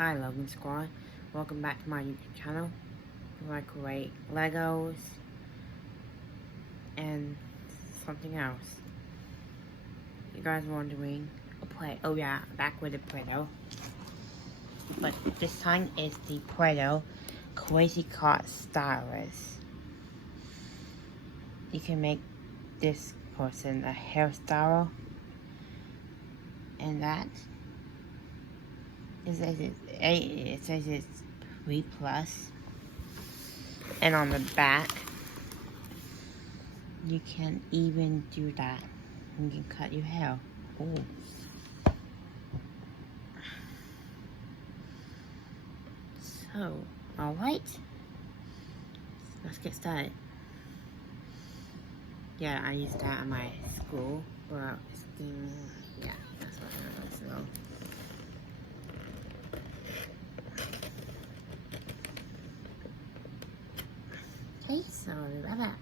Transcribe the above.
Hi Logan Squad, welcome back to my YouTube channel where I create Legos and something else. You guys wondering, oh yeah, back with the Play-Doh. But this time is the Play-Doh Crazy Cat Stylist. You can make this person a hairstyle, and that it says it's 3+, and on the back you can even do that. You can cut your hair. Ooh. So, alright, let's get started. Yeah, I used that at my school, but yeah, that's what I know. Okay, so I'll be right back.